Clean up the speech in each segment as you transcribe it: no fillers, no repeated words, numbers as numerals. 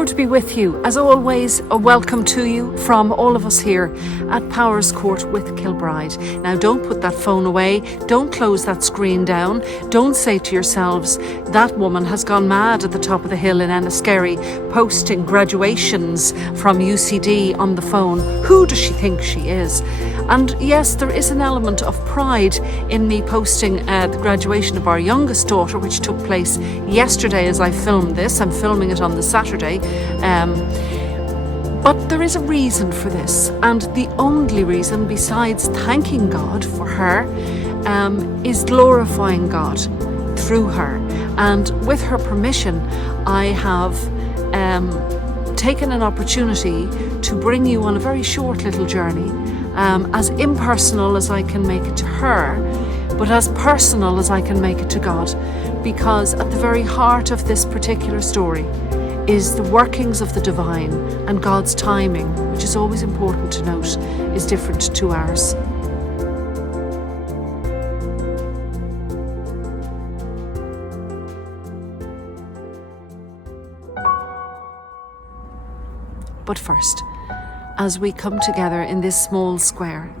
Lord be with you. As always, a welcome to you from all of us here at Powerscourt with Kilbride. Now, don't put that phone away. Don't close that screen down. Don't say to yourselves, that woman has gone mad at the top of the hill in Enniskerry, posting graduations from UCD on the phone. Who does she think she is? And yes, there is an element of pride in me posting the graduation of our youngest daughter, which took place yesterday as I filmed this. I'm filming it on the Saturday. But there is a reason for this, and the only reason, besides thanking God for her, is glorifying God through her. And with her permission, I have taken an opportunity to bring you on a very short little journey, as impersonal as I can make it to her, but as personal as I can make it to God, because at the very heart of this particular story is the workings of the divine, and God's timing, which is always important to note, is different to ours. But first, as we come together in this small square,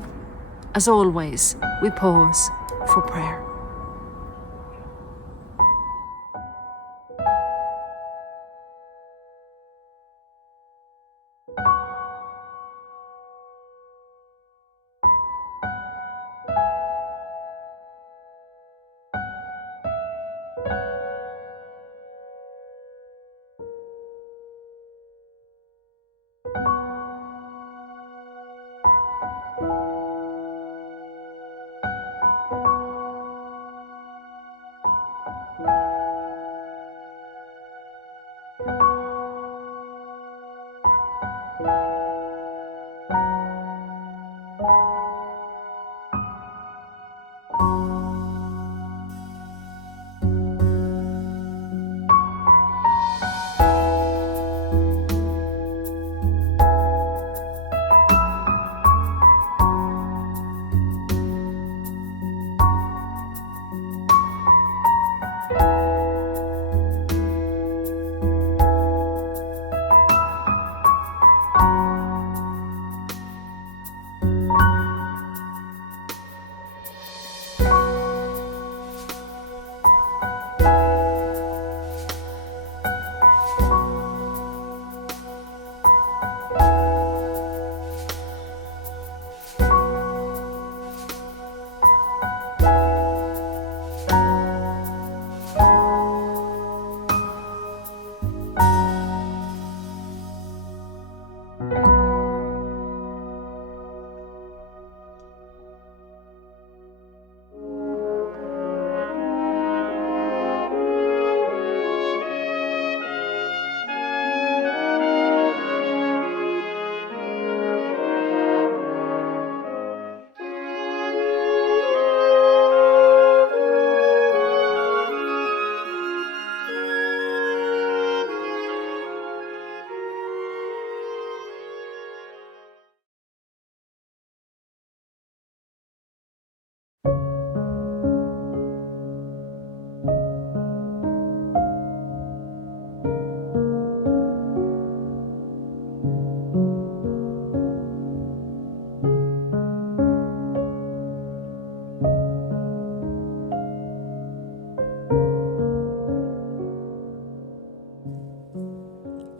as always, we pause for prayer.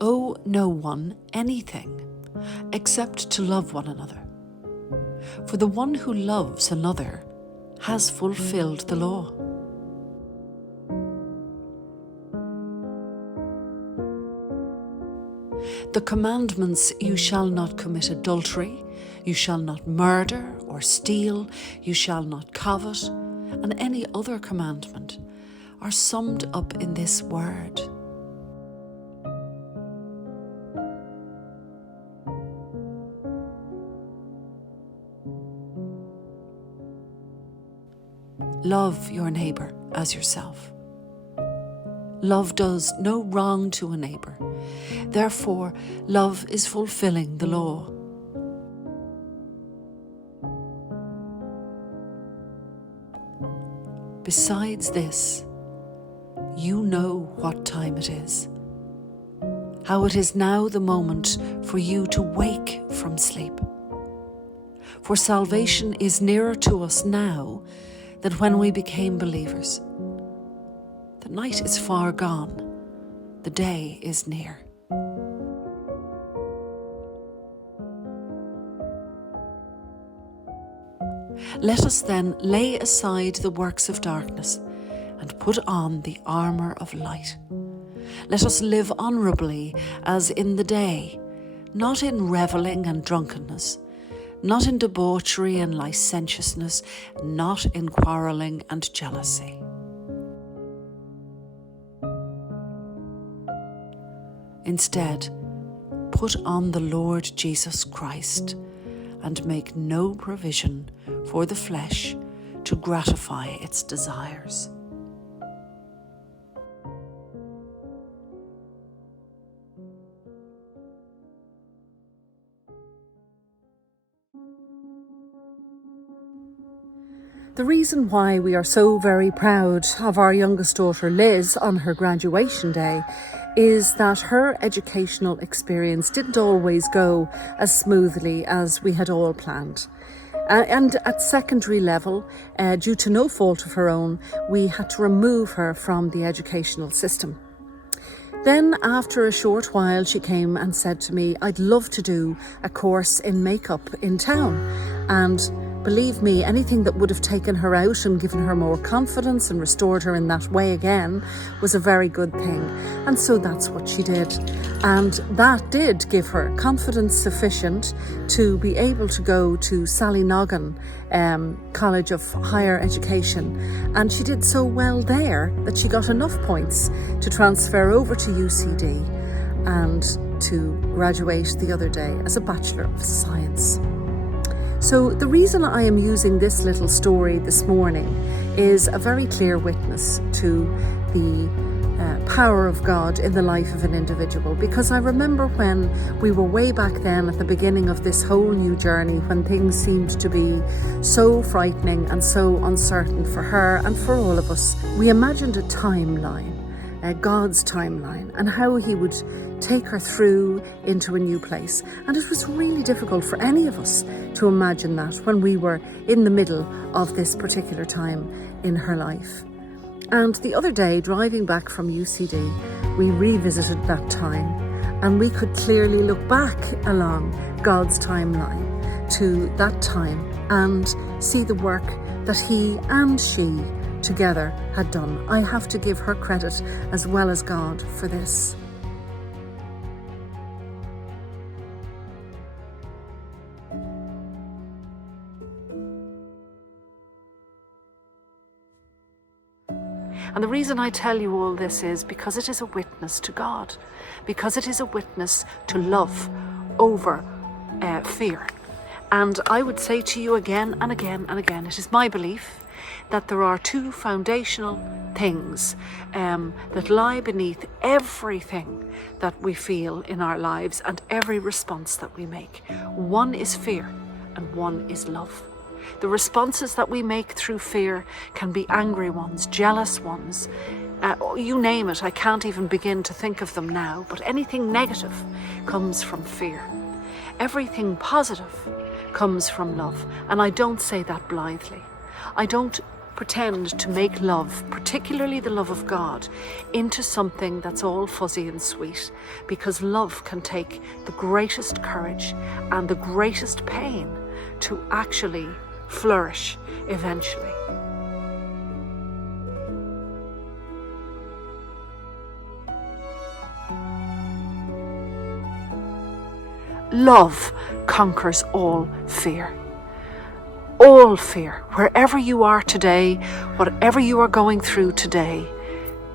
Owe no one anything except to love one another. For the one who loves another has fulfilled the law. The commandments: you shall not commit adultery, you shall not murder or steal, you shall not covet, and any other commandment are summed up in this word: love your neighbour as yourself. Love does no wrong to a neighbour. Therefore, love is fulfilling the law. Besides this, you know what time it is. how it is now the moment for you to wake from sleep. For salvation is nearer to us now than when we became believers. The night is far gone, the day is near. Let us then lay aside the works of darkness and put on the armour of light. Let us live honourably as in the day, not in revelling and drunkenness, not in debauchery and licentiousness, not in quarrelling and jealousy. Instead, put on the Lord Jesus Christ and make no provision for the flesh to gratify its desires. The reason why we are so very proud of our youngest daughter Liz on her graduation day is that her educational experience didn't always go as smoothly as we had all planned. And at secondary level, due to no fault of her own, we had to remove her from the educational system. Then, after a short while, she came and said to me, "I'd love to do a course in makeup in town." And believe me, anything that would have taken her out and given her more confidence and restored her in that way again was a very good thing. And so that's what she did. And that did give her confidence sufficient to be able to go to Sallynoggin College of Higher Education. And she did so well there that she got enough points to transfer over to UCD and to graduate the other day as a Bachelor of Science. So the reason I am using this little story this morning is a very clear witness to the power of God in the life of an individual, because I remember when we were way back then at the beginning of this whole new journey, when things seemed to be so frightening and so uncertain for her and for all of us, we imagined a timeline, God's timeline, and how he would take her through into a new place. And it was really difficult for any of us to imagine that when we were in the middle of this particular time in her life. And the other day, driving back from UCD, we revisited that time, and we could clearly look back along God's timeline to that time and see the work that he and she together had done. I have to give her credit as well as God for this. And the reason I tell you all this is because it is a witness to God, because it is a witness to love over fear. And I would say to you again and again and again, it is my belief that there are two foundational things that lie beneath everything that we feel in our lives and every response that we make. One is fear and one is love. The responses that we make through fear can be angry ones, jealous ones, you name it. I can't even begin to think of them now, but anything negative comes from fear. Everything positive comes from love, and I don't say that blithely. I don't pretend to make love, particularly the love of God, into something that's all fuzzy and sweet, because love can take the greatest courage and the greatest pain to actually flourish eventually. Love conquers all fear. All fear. Wherever you are today, whatever you are going through today,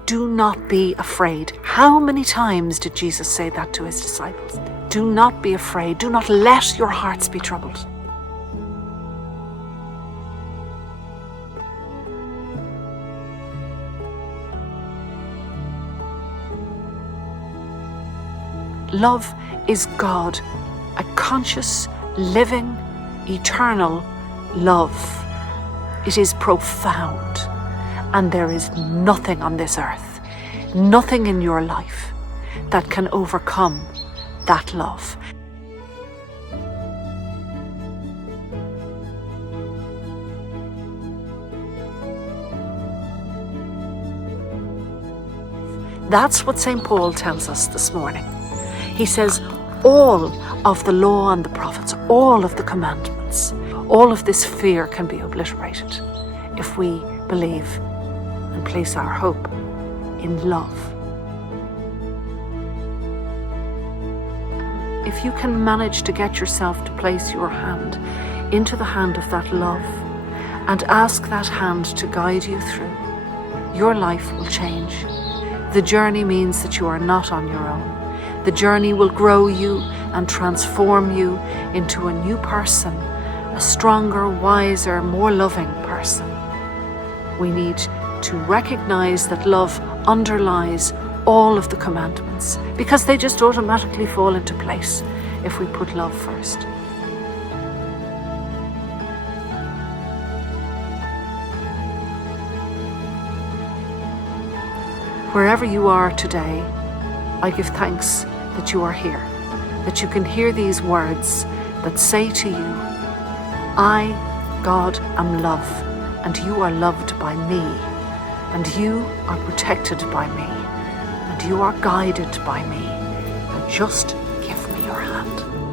do not be afraid. How many times did Jesus say that to his disciples? Do not be afraid. Do not let your hearts be troubled. Love is God, a conscious, living, eternal love. It is profound, and there is nothing on this earth, nothing in your life that can overcome that love. That's what St. Paul tells us this morning. He says all of the law and the prophets, all of the commandments, all of this fear can be obliterated if we believe and place our hope in love. If you can manage to get yourself to place your hand into the hand of that love and ask that hand to guide you through, your life will change. The journey means that you are not on your own. The journey will grow you and transform you into a new person, a stronger, wiser, more loving person. We need to recognize that love underlies all of the commandments because they just automatically fall into place if we put love first. Wherever you are today, I give thanks that you are here, that you can hear these words that say to you, I, God, am love, and you are loved by me, and you are protected by me, and you are guided by me, and just give me your hand.